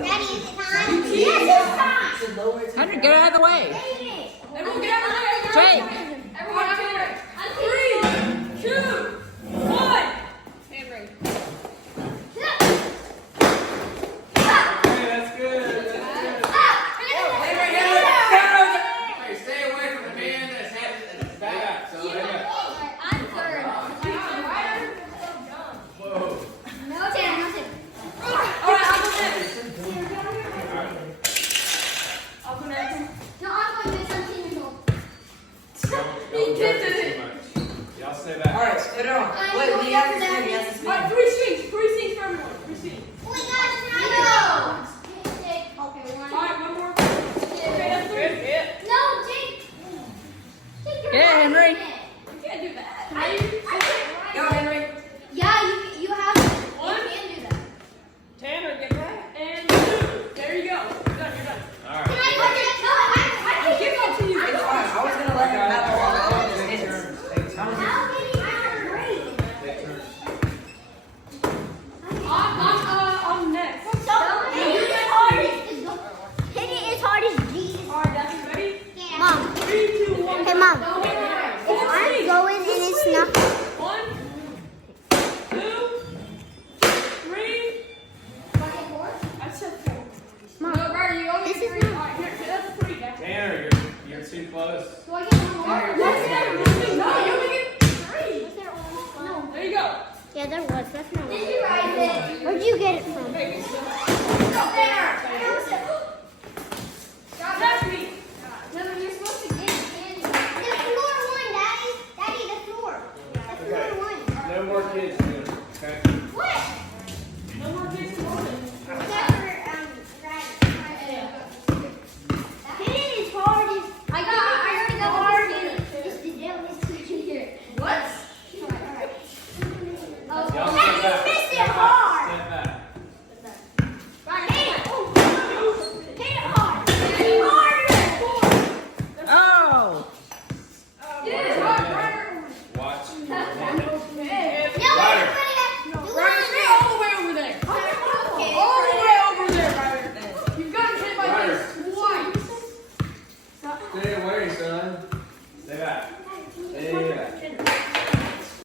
Ready? Is it time? Yes, it's time. Hunter, get out of the way. Everyone get out of the way. Jake. Everyone out of the way. 3, 2, 1. Hand raise. Okay, that's good. Hey, stay away from the man that's had his back. So, I'm third. whoa. No, Tanner, no, Tanner. All right, I'll go next. I'll go next. No, I'm going to do something new. He kicked it. Y'all stay back. All right, spit it on. I'm Wait, going we have to after spin. We that. have to spin. All right, 3 swings. 3 swings for everyone. 3 swings. Oh my God, it's not okay, one. All right, one more. Okay, that's 3. No, Jake. Take your Yeah, ball. Henry. You can't do that. Go, Henry. Yeah, you have to. One. You can do that. Tanner, get back. And 2. There you go. You're done. You're done. All Can right. I go next? No, I can give that to you. It's fine. I was gonna let him have all the Take his. turns. Take turns. How many are great? Take turns. I'm next. So, hit it as hard as Jesus. All right, that's it. Ready? Mom. 3, 2, 1. Hey, Mom. Go. If I'm going and it's not. 1, 2, 3. I said 4. Mom, No, Brady, you only this get is 3. not- All right, here, that's 3. That's Tanner, you're too close. Do I get one more? No, you only get 3. Was there only one? No. There you go. Yeah, there was. That's not Did you write it? Where'd you get it from? Okay,